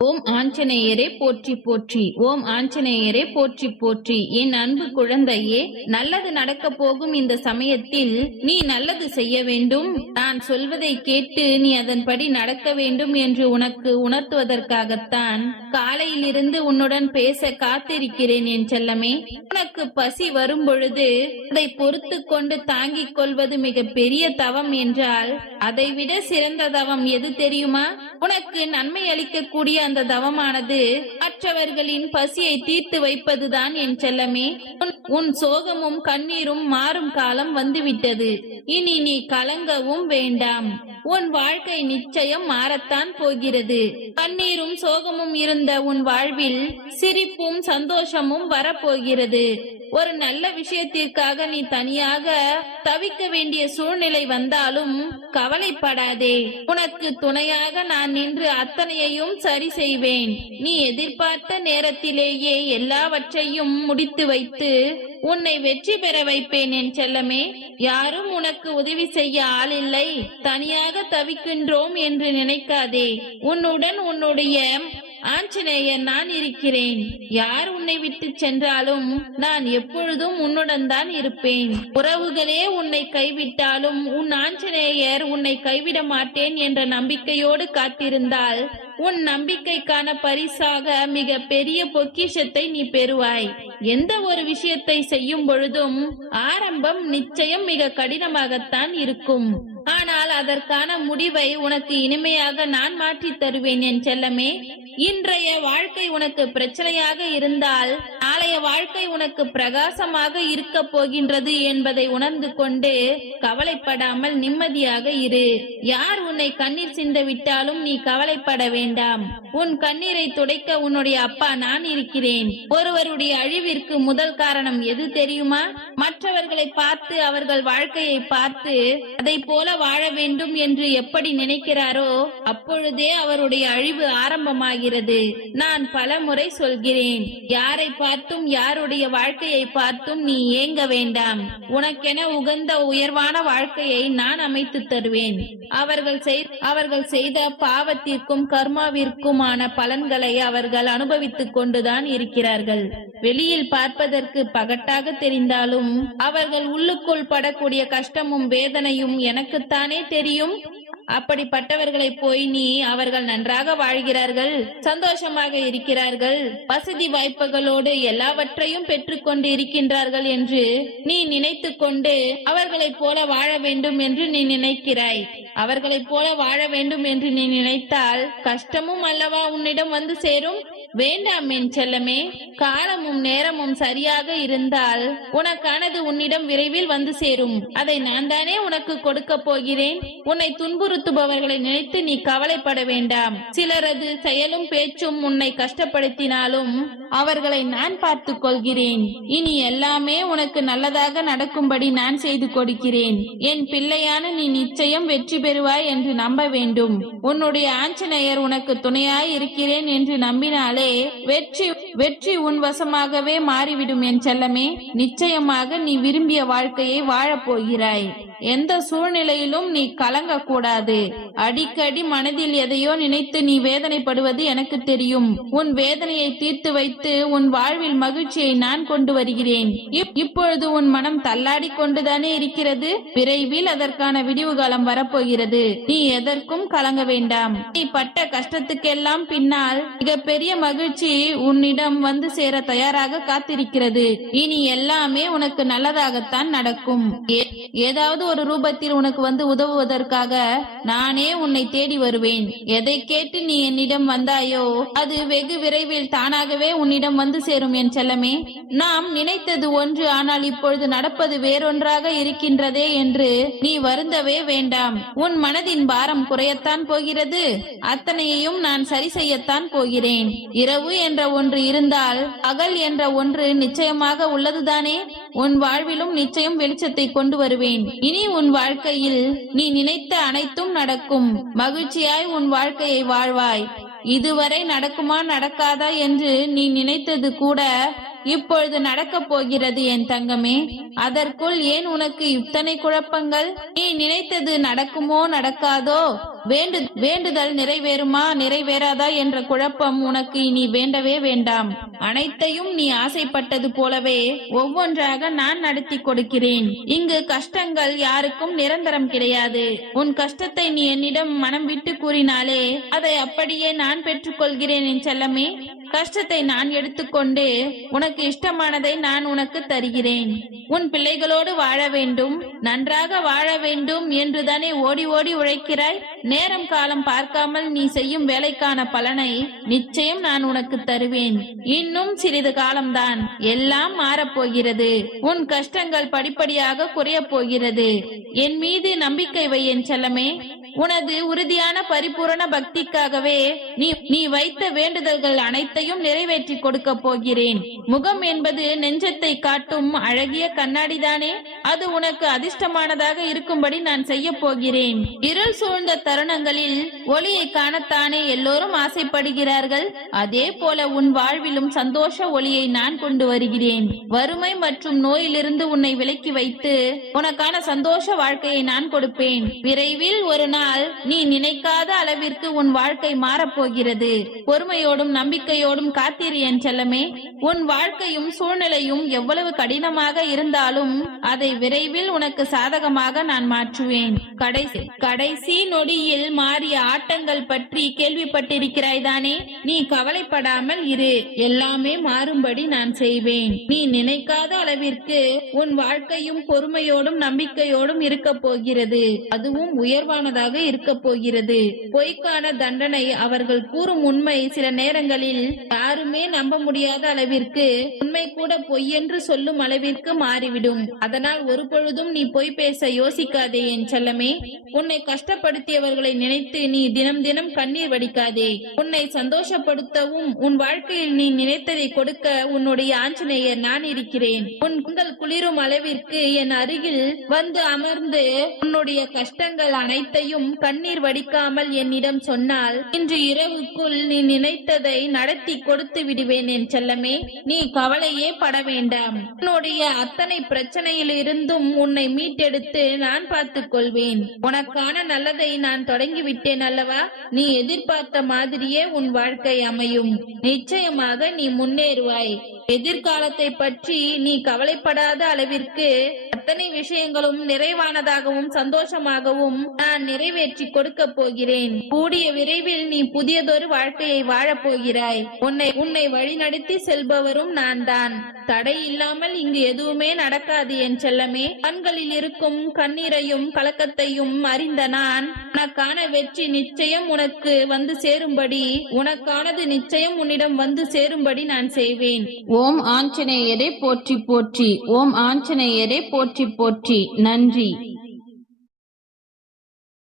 ஓம் ஆஞ்சநேயரே போற்றி போற்றி. ஓம் ஆஞ்சநேயரே போற்றி போற்றி. என் அன்பு குழந்தையே, நல்லது நடக்க போகும் இந்த சமயத்தில் நீ நல்லது செய்ய வேண்டும். நான் சொல்வதை கேட்டு நீ அதன்படி நடக்க வேண்டும் என்று உனக்கு உணர்த்துவதற்காகத்தான் காலையிலிருந்து உன்னுடன் பேச காத்திருக்கிறேன் என் செல்லமே. உனக்கு பசி வரும் பொழுது அதை பொறுத்து கொண்டு தாங்கிக் கொள்வது மிக பெரிய தவம் என்றால் அதைவிட சிறந்த தவம் எது தெரியுமா? உனக்கு நன்மை அளிக்கக்கூடிய அந்த தவமானது மற்றவர்களின் பசியை தீர்த்து வைப்பதுதான் என் செல்லமே. உன் சோகமும் கண்ணீரும் மாறும் காலம் வந்துவிட்டது. இனி நீ கலங்கவும் வேண்டாம். உன் வாழ்க்கை நிச்சயம் மாறத்தான் போகிறது. கண்ணீரும் சோகமும் இருந்த உன் வாழ்வில் சிரிப்பும் சந்தோஷமும் வரப்போகிறது. ஒரு நல்ல விஷயத்திற்காக நீ தனியாக தவிக்க வேண்டிய சூழ்நிலை வந்தாலும் கவலைப்படாதே. உனக்கு துணையாக நான் நின்று அத்தனையையும் சரி செய்வேன். நீ எதிர்பார்த்த நேரத்திலேயே எல்லாவற்றையும் முடித்து வைத்து உன்னை வெற்றி பெற வைப்பேன் என் செல்லமே. யாரும் உனக்கு உதவி செய்ய ஆள் இல்லை, தனியாக தவிக்கின்றோம் என்று நினைக்காதே. உன்னுடன் உன்னுடைய ஆஞ்சநேயர் நான் இருக்கிறேன். யார் உன்னை விட்டு சென்றாலும் நான் எப்பொழுதும் உன்னுடன் தான் இருப்பேன். உறவுகளே உன்னை கைவிட்டாலும் உன் ஆஞ்சநேயர் உன்னை கைவிட மாட்டேன் என்ற நம்பிக்கையோடு காத்திருந்தால் உன் நம்பிக்கைக்கான பரிசாக மிக பெரிய பொக்கிஷத்தை நீ பெறுவாய். எந்த ஒரு விஷயத்தை செய்யும் பொழுதும் ஆரம்பம் நிச்சயம் மிக கடினமாகத்தான் இருக்கும். ஆனால் அதற்கான முடிவை உனக்கு இனிமையாக நான் மாற்றி தருவேன் என் செல்லமே. இன்றைய வாழ்க்கை உனக்கு பிரச்சனையாக இருந்தால் நாளைய வாழ்க்கை உனக்கு பிரகாசமாக இருக்க போகின்றது என்பதை உணர்ந்து கொண்டு கவலைப்படாமல் நிம்மதியாக இரு. யார் உன்னை கண்ணீர் சிந்த விட்டாலும் நீ கவலைப்பட வேண்டாம். உன் கண்ணீரை துடைக்க உன்னுடைய அப்பா நான் இருக்கிறேன். ஒருவருடைய அழிவிற்கு முதல் காரணம் எது தெரியுமா? மற்றவர்களை பார்த்து அவர்கள் வாழ்க்கையை பார்த்து அதை போல வாழ வேண்டும் என்று எப்படி நினைக்கிறாரோ அப்பொழுதே அவருடைய அழிவு ஆரம்பமாகிறது. நான் பல முறை சொல்கிறேன், யாரை பார்த்தும் யாருடைய வாழ்க்கையை பார்த்தும் நீ ஏங்க வேண்டாம். உனக்கென உகந்த உயர்வான வாழ்க்கையை நான் அமைத்து தருவேன். அவர்கள் செய்த பாவத்திற்கும் கர்மாவிற்குமான பலன்களை அவர்கள் அனுபவித்துக் கொண்டுதான் இருக்கிறார்கள். வெளியில் பார்ப்பதற்கு பகட்டாக தெரிந்தாலும் அவர்கள் உள்ளுக்குள் படக்கூடிய கஷ்டமும் வேதனையும் எனக்குத்தானே தெரியும். அப்படிப்பட்டவர்களை போய் நீ அவர்கள் நன்றாக வாழ்கிறார்கள், சந்தோஷமாக இருக்கிறார்கள், வசதி வாய்ப்புகளோடு எல்லாவற்றையும் பெற்றுக்கொண்டு இருக்கின்றார்கள் என்று நீ நினைத்து கொண்டு அவர்களைப் போல வாழ வேண்டும் என்று நீ நினைக்கிறாய். அவர்களைப் போல வாழ வேண்டும் என்று நீ நினைத்தால் கஷ்டமும் அல்லவா உன்னிடம் வந்து சேரும். வேண்டாம் என் செல்லமே. காலமும் நேரமும் சரியாக இருந்தால் உனக்கானது உன்னிடம் விரைவில் வந்து சேரும். அதை நான் தானே உனக்கு கொடுக்க போகிறேன். உன்னை துன்புறுத்துபவர்களை நினைத்து நீ கவலைப்பட வேண்டாம். சிலரது செயலும் பேச்சும் உன்னை கஷ்டப்படுத்தினாலும் அவர்களை நான் பார்த்துக் கொள்கிறேன். இனி எல்லாமே உனக்கு நல்லதாக நடக்கும்படி நான் செய்து கொடுக்கிறேன். என் பிள்ளையான நீ நிச்சயம் வெற்றி பெறுவாய் என்று நம்ப வேண்டும். உன்னுடைய ஆஞ்சநேயர் உனக்கு துணையாய் இருக்கிறேன் என்று நம்பினாலே வெற்றி உன் வசமாகவே மாறிவிடும் என் செல்லமே. நிச்சயமாக நீ விரும்பிய வாழ்க்கையை வாழப் போகிறாய். எந்த சூழ்நிலையிலும் நீ கலங்க கூடாது. அடிக்கடி மனதில் எதையோ நினைத்து நீ வேதனைப்படுவது எனக்கு தெரியும். உன் வேதனையை தீர்த்து வைத்து உன் வாழ்வில் மகிழ்ச்சியை நான் கொண்டு வருகிறேன். இப்பொழுது உன் மனம் தள்ளாடி கொண்டுதானே இருக்கிறது. விரைவில் அதற்கான விடிவு காலம் வரப்போகிறது. நீ எதற்கும் கலங்க வேண்டாம். நீ பட்ட கஷ்டத்துக்கெல்லாம் பின்னால் மிகப்பெரிய மகிழ்ச்சி உன்னிடம் வந்து சேர தயாராக காத்திருக்கிறது. இனி எல்லாமே உனக்கு நல்லதாகத்தான் நடக்கும். ஏதாவது ஒரு ரூபத்தில் உனக்கு வந்து உதவுவதற்காக நானே உன்னை தேடி வருவேன். எதை கேட்டு நீ என்னிடம் வந்தாயோ அது வெகு விரைவில் தானாகவே உன்னிடம் வந்து சேரும் என் செல்லமே. நாம் நினைத்தது ஒன்று, ஆனால் இப்பொழுது நடப்பது வேறொன்றாக இருக்கின்றதே என்று நீ வருந்தவே வேண்டாம். உன் மனதின் பாரம் குறையத்தான் போகிறது. அத்தனையையும் நான் சரி செய்யத்தான் போகிறேன். இரவு என்ற ஒன்று இருந்தால் பகல் என்ற ஒன்று நிச்சயமாக உள்ளதுதானே. உன் வாழ்விலும் நிச்சயம் வெளிச்சத்தை கொண்டு வருவேன். இனி உன் வாழ்க்கையில் நீ நினைத்த அனைத்தும் நடக்கும். மகிழ்ச்சியாய் உன் வாழ்க்கையை வாழ்வாய். இதுவரை நடக்குமா நடக்காதா என்று நீ நினைத்தது கூட இப்பொழுது நடக்கப் போகிறது என் தங்கமே. அதற்குள் ஏன் உனக்கு இத்தனை குழப்பங்கள்? நீ நினைத்தது நடக்குமோ நடக்காதோ, வேண்டுதல் நிறைவேறுமா நிறைவேறாதா என்ற குழப்பம் உனக்கு இனி வேண்டவே வேண்டாம். அனைத்தையும் நீ ஆசைப்பட்டது போலவே ஒவ்வொன்றாக நான் நடத்தி கொடுக்கிறேன். இங்கு கஷ்டங்கள் யாருக்கும் நிரந்தரம் கிடையாது. உன் கஷ்டத்தை நீ என்னிடம் மனம் விட்டு கூறினாலே அதை அப்படியே நான் பெற்றுக்கொள்கிறேன் என் செல்லமே. கஷ்டத்தை நான் எடுத்துக்கொண்டு உனக்கு இஷ்டமானதை நான் உனக்கு தருகிறேன். உன் பிள்ளைகளோடு வாழ வேண்டும், நன்றாக வாழ வேண்டும் என்றுதானே ஓடி ஓடி உழைக்கிறாய். நேரம் காலம் பார்க்காமல் நீ செய்யும் வேலைக்கான பலனை நிச்சயம் நான் உனக்கு தருவேன். இன்னும் சிறிது காலம்தான், எல்லாம் மாறப்போகிறது. உன் கஷ்டங்கள் படிப்படியாக குறைய போகிறது. என் மீது நம்பிக்கை வை என் செல்லமே. உனது உறுதியான பரிபூரண பக்திக்காகவே நீ வைத்த வேண்டுதல்கள் அனைத்தையும் நிறைவேற்றி கொடுக்க போகிறேன். முகம் என்பது நெஞ்சத்தை காட்டும் அழகிய கண்ணாடிதானே, அது உனக்கு அதிர்ஷ்டமானதாக இருக்கும்படி நான் செய்ய போகிறேன். இருள் சூழ்ந்த தருணங்களில் ஒளியை காணத்தானே எல்லோரும் ஆசைப்படுகிறார்கள். அதே போல உன் வாழ்விலும் சந்தோஷ ஒளியை நான் கொண்டு வருகிறேன். வறுமை மற்றும் நோயிலிருந்து உன்னை விலக்கி வைத்து உனக்கான சந்தோஷ வாழ்க்கையை நான் கொடுப்பேன். விரைவில் ஒரு நாள் நீ நினைக்காத அளவிற்கு உன் வாழ்க்கை மாறப்போகிறது. பொறுமையோடும் நம்பிக்கையோடும் காத்திரு என் செல்லமே. உன் வாழ்க்கையும் சூழ்நிலையும் எவ்வளவு கடினமாக இருந்தாலும் அதை விரைவில் உனக்கு சாதகமாக நான் மாற்றுவேன். கடைசி நொடியில் மாறிய ஆட்டங்கள் பற்றி கேள்விப்பட்டிருக்கிறாய் தானே? நீ கவலைப்படாமல் இரு, எல்லாமே மாறும்படி நான் செய்வேன். நீ நினைக்காத அளவிற்கு உன் வாழ்க்கையும் பொறுமையோடும் நம்பிக்கையோடும் இருக்க போகிறது. அதுவும் உயர்வானதாக இருக்க போகிறது. பொய்க்கான தண்டனை அவர்கள் கூறும் உண்மை சில நேரங்களில் யாருமே நம்ப முடியாத அளவிற்கு, உண்மை கூட பொய் என்று சொல்லும் அளவிற்கு மாறிவிடும். அதனால் ஒரு பொழுதும் நீ பொய் பேச யோசிக்காதே என் செல்லமே. உன்னை கஷ்டப்படுத்தியவர்களை நினைத்து நீ தினம் தினம் கண்ணீர் வடிக்காதே. உன்னை சந்தோஷப்படுத்தவும் உன் வாழ்க்கையில் நீ நினைத்ததை கொடுக்க உன்னுடைய ஆஞ்சநேயர் நான் இருக்கிறேன். உங்கள் குளிரும் அளவிற்கு என் அருகில் வந்து அமர்ந்து உன்னுடைய கஷ்டங்கள் அனைத்தையும் கண்ணீர் வடிக்காமல் என்னிடம் சொன்னால் இன்று இரவுக்குள் நீ நினைத்ததை நடத்தி கொடுத்து விடுவேன் என் செல்லமே. நீ கவலையே பட வேண்டாம். உன்னுடைய அத்தனை பிரச்சனையில் இருந்தும் உன்னை மீட்டெடுத்து நான் பார்த்துக் கொள்வேன். உனக்கான நல்லதை நான் தொடங்கிவிட்டேன் அல்லவா? நீ எதிர்பார்த்த மாதிரியே உன் வாழ்க்கை அமையும். நிச்சயமாக நீ முன்னேறுவாய். எதிர்காலத்தை பற்றி நீ கவலைப்படாத அளவிற்கு அத்தனை விஷயங்களும் நிறைவானதாகவும் சந்தோஷமாகவும் நான் நிறைவேற்றி கொடுக்க போகிறேன். கூடிய விரைவில் நீ புதியதொரு வாழ்க்கையை வாழப் போகிறாய். உன்னை வழிநடத்தி செல்பவரும் நான் தான். தடை இல்லாமல் இங்கு எதுவுமே நடக்காது என் செல்லமே. கண்களில் இருக்கும் கண்ணீரையும் கலக்கத்தையும் அறிந்த நான் உனக்கான வெற்றி நிச்சயம் உனக்கு வந்து சேரும்படி, உனக்கானது நிச்சயம் உன்னிடம் வந்து சேரும்படி நான் செய்வேன். ஓம் ஆஞ்சநேயரே போற்றி போற்றி. ஓம் ஆஞ்சநேயரே போற்றி போற்றி. நன்றி.